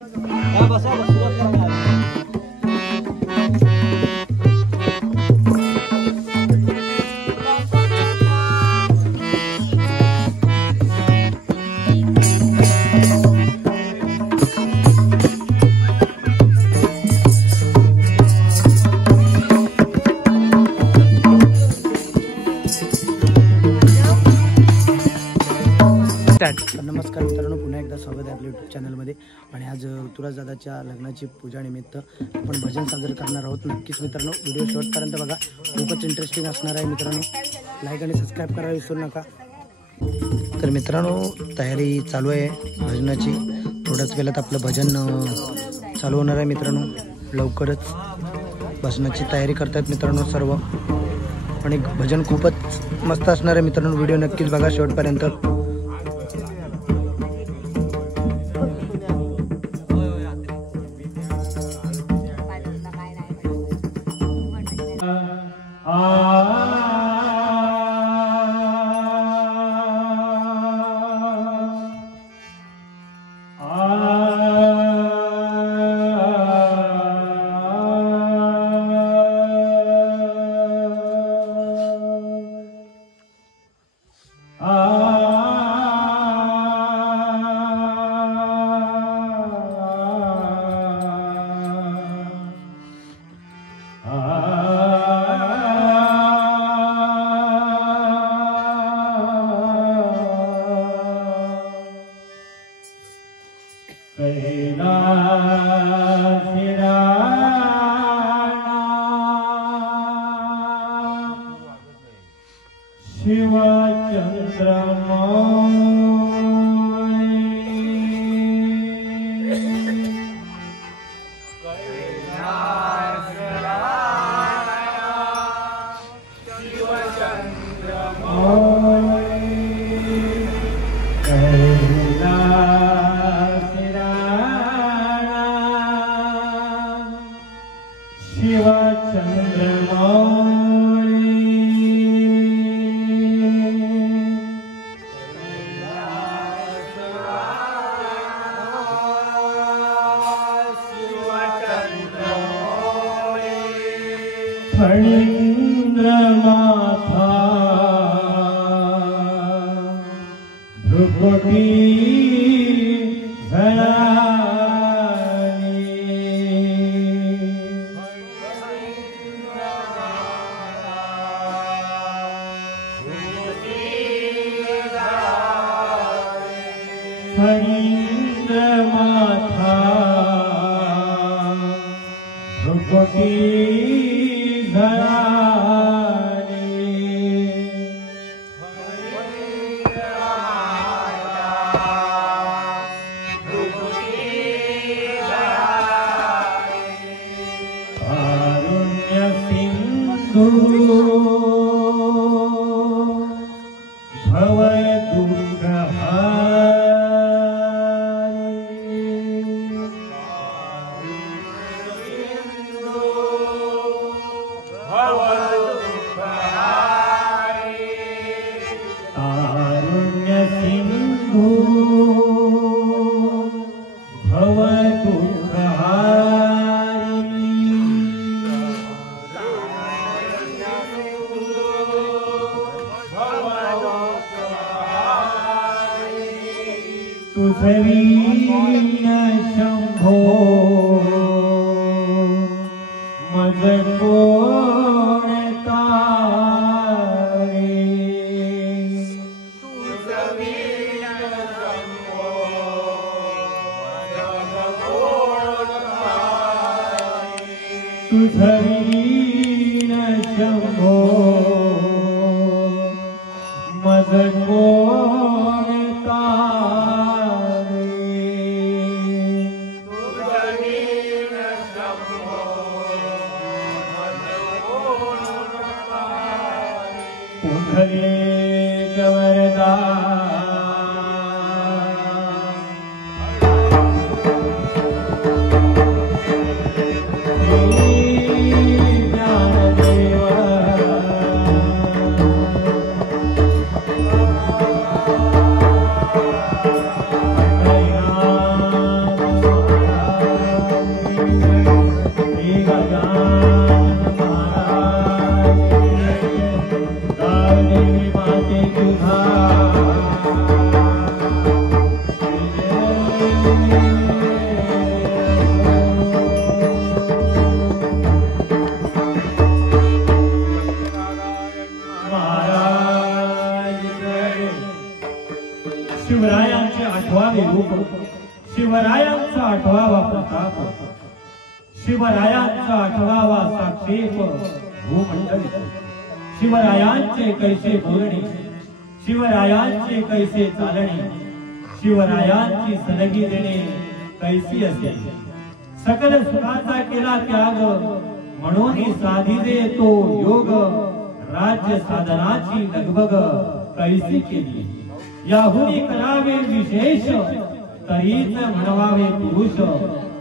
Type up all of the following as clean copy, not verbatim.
नमस्कार मित्रांनो, पुन्हा एकदा स्वागत आहे आपल्या यूट्यूब चॅनलमध्ये. आणि आज ऋतुराज दादाच्या लग्नाची पूजा निमित्त आपण भजन सादर करणार आहोत. नक्कीच मित्रांनो व्हिडिओ शेवटपर्यंत बघा, खूपच इंटरेस्टिंग असणार आहे. मित्रांनो लाईक आणि सबस्क्राईब करायला विसरू नका. तर मित्रांनो तयारी चालू आहे भजनाची. थोड्याच वेळात आपलं भजन चालू होणार आहे. मित्रांनो लवकरच भजनाची तयारी करतात मित्रांनो सर्व. आणि भजन खूपच मस्त असणार आहे मित्रांनो. व्हिडिओ नक्कीच बघा शेवटपर्यंत. फणीन्द्रनाथा भृकुटी घराणी फणीन्द्रनाथा भृकुटी शंभो मज कोण तारे तुझवीन शंभो मज कोण तारे पुंडले गवरदा ज्ञानदेवा रूप, शिवरायांचा आठवावा प्रताप, शिवरायांचा आठवावा साक्षेप भूमंडळी, शिवरायांचे कैसे बोलणे, शिवरायांचे कैसे चालणे, शिवरायांची सलगी देणे कैसी असे, सकल सुखाचा केला त्याग, म्हणून साधिले तो योग, राज्य साधनाची लगबग कैसी केली, याहुनी करावे विशेष, तरीच म्हणवावे पुरुष,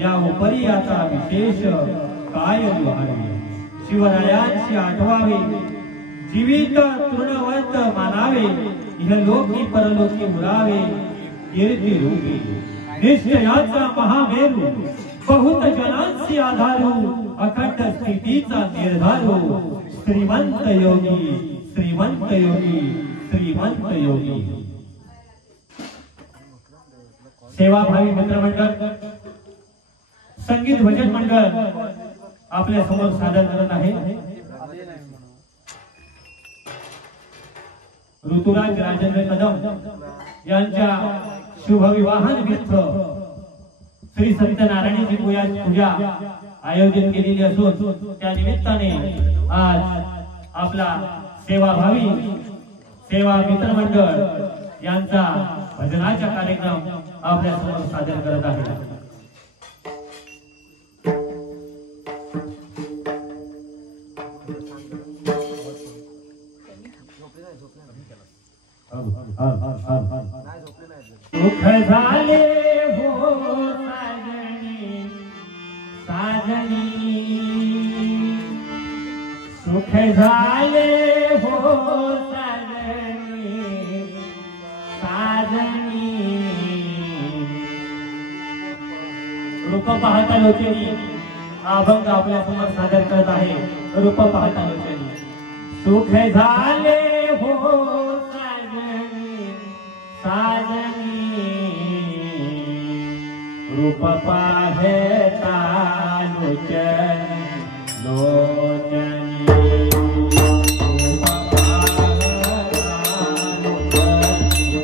या उपरी आता विशेष काय लिहावे, शिवरायांची आठवावे, जीवित तृणवंत मानावे, इहलोकी परलोकी उरावे, कीर्ती रूपी निश्चयाचा महामेरू, बहुत जनांची आधारू, अखंड स्थितीचा निर्धारू, श्रीमंत योगी, श्रीमंत योगी, श्रीमंत योगी. सेवाभावी मित्रमंडळ, संगीत भजन मंडळ आपल्या समोर सादर करत आहे. ऋतुराज राजेंद्र कदम यांच्या शुभविवाहानिमित्त श्री सत्यनारायणची पूजा आयोजित केलेली असून त्या निमित्ताने आज आपला सेवाभावी सेवा मित्र मंडळ यांचा भजनाचा कार्यक्रम आपल्या समोर सादर करत आहे. सुख झाले हो साजनी, साजनी, सुख झाले हो साजनी, साजनी. रूप पाहता लोचनी अभंग आपल्या समोर सादर करत आहे. रूप पाहता लोचनी, सुख झाले हो साजनी, रूप पाहता लोचनी, लोचनी, रूप पाहता लोचनी, रूप